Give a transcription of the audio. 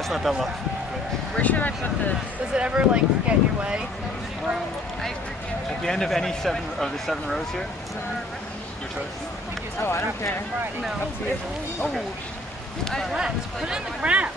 That's not that much. Where should I put this? Does it ever like get in your way? At the end of any the 7 rows here, your choice. Oh, I don't care. No. Oh, let's put it in the ground.